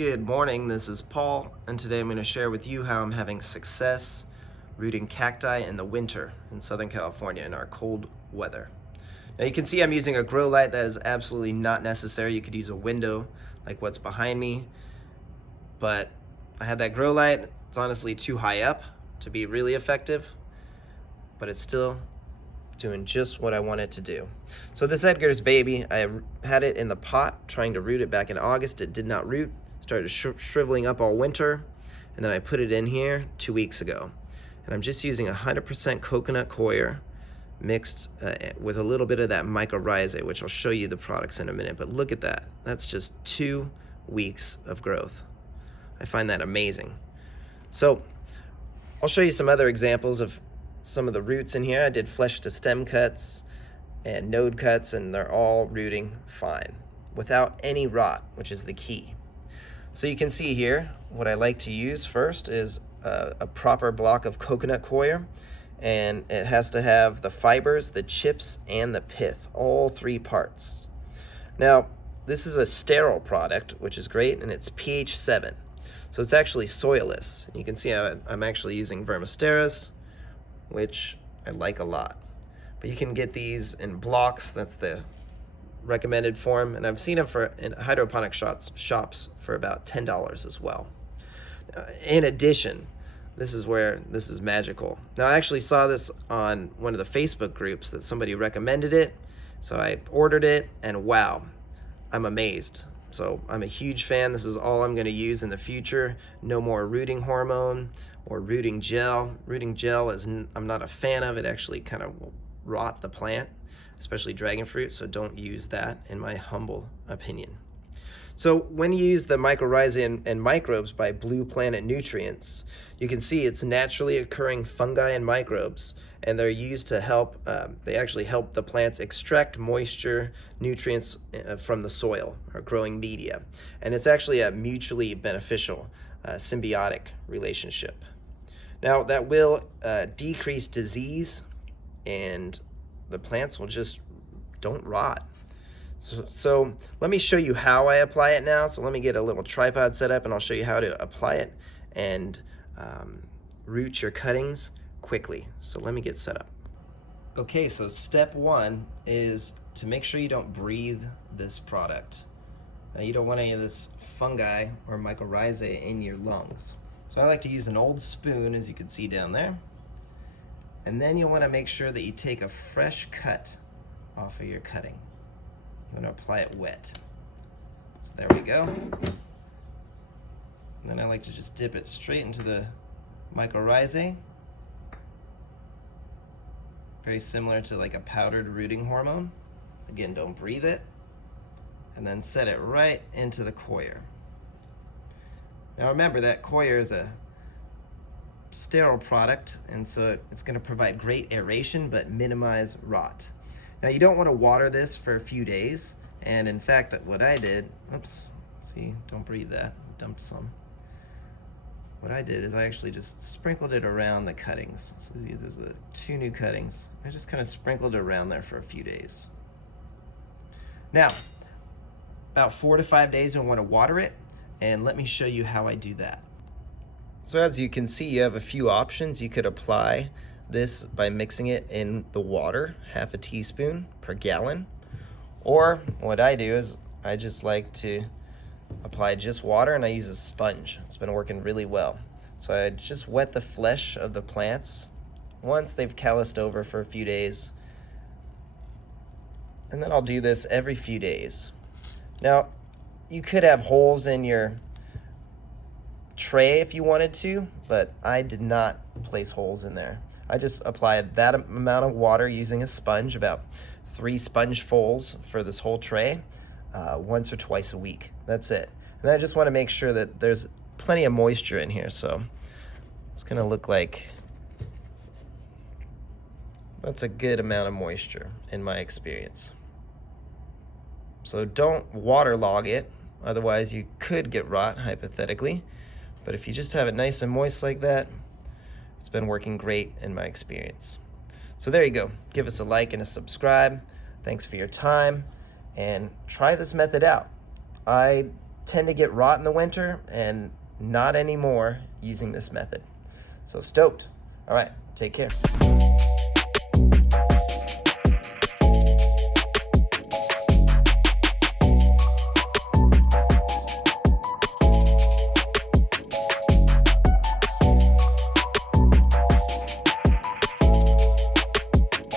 Good morning, this is Paul, and today I'm going to share with you how I'm having success rooting cacti in the winter in Southern California in our cold weather. Now you can see I'm using a grow light. That is absolutely not necessary. You could use a window like what's behind me, but I had that grow light. It's honestly too high up to be really effective, but it's still doing just what I want it to do. So this Edgar's baby, I had it in the pot trying to root it back in August. It did not root, started shriveling up all winter, and then I put it in here 2 weeks ago. And I'm just using 100% coconut coir mixed with a little bit of that mycorrhizae, which I'll show you the products in a minute. But look at that. That's just 2 weeks of growth. I find that amazing. So I'll show you some other examples of some of the roots in here. I did flesh to stem cuts and node cuts, and they're all rooting fine without any rot, which is the key. So you can see here, what I like to use first is a proper block of coconut coir, and it has to have the fibers, the chips, and the pith, all 3 parts. Now, this is a sterile product, which is great, and it's pH 7. So it's actually soilless. You can see I'm actually using vermisteras, which I like a lot. But you can get these in blocks. That's the recommended form, and I've seen them in hydroponic shops for about $10 as well. In addition, this is where this is magical. Now I actually saw this on one of the Facebook groups that somebody recommended it, so I ordered it, and wow, I'm amazed. So I'm a huge fan. This is all I'm going to use in the future. No more rooting hormone or rooting gel. Rooting gel I'm not a fan of. It actually kind of will rot the plant, especially dragon fruit, so don't use that, in my humble opinion. So when you use the mycorrhizae and microbes by Blue Planet Nutrients, you can see it's naturally occurring fungi and microbes, and they're used to help, they actually help the plants extract moisture, nutrients from the soil or growing media. And it's actually a mutually beneficial symbiotic relationship. Now that will decrease disease, and the plants will just don't rot. So let me show you how I apply it now. So let me get a little tripod set up, and I'll show you how to apply it and root your cuttings quickly. So let me get set up. Okay, so step 1 is to make sure you don't breathe this product. Now you don't want any of this fungi or mycorrhizae in your lungs. So I like to use an old spoon, as you can see down there. And then you'll want to make sure that you take a fresh cut off of your cutting. You want to apply it wet. So there we go. And then I like to just dip it straight into the mycorrhizae. Very similar to like a powdered rooting hormone. Again, don't breathe it. And then set it right into the coir. Now remember that coir is a sterile product, and so it's going to provide great aeration but minimize rot. Now you don't want to water this for a few days, and in fact what I did, oops, see, don't breathe that, dumped some. What I did is I actually just sprinkled it around the cuttings. So there's the 2 new cuttings. I just kind of sprinkled it around there for a few days. Now, about 4 to 5 days you'll want to water it, and let me show you how I do that. So as you can see, you have a few options. You could apply this by mixing it in the water, half a teaspoon per gallon. Or what I do is I just like to apply just water, and I use a sponge. It's been working really well. So I just wet the flesh of the plants once they've calloused over for a few days. And then I'll do this every few days. Now, you could have holes in your tray if you wanted to, but I did not place holes in there. I just applied that amount of water using a sponge, about 3 spongefuls for this whole tray, once or twice a week. That's it. And then I just want to make sure that there's plenty of moisture in here. So it's going to look like that's a good amount of moisture in my experience. So don't waterlog it, otherwise you could get rot, hypothetically. But if you just have it nice and moist like that, it's been working great in my experience. So there you go. Give us a like and a subscribe. Thanks for your time, and try this method out. I tend to get rot in the winter, and not anymore using this method. So stoked. All right, take care.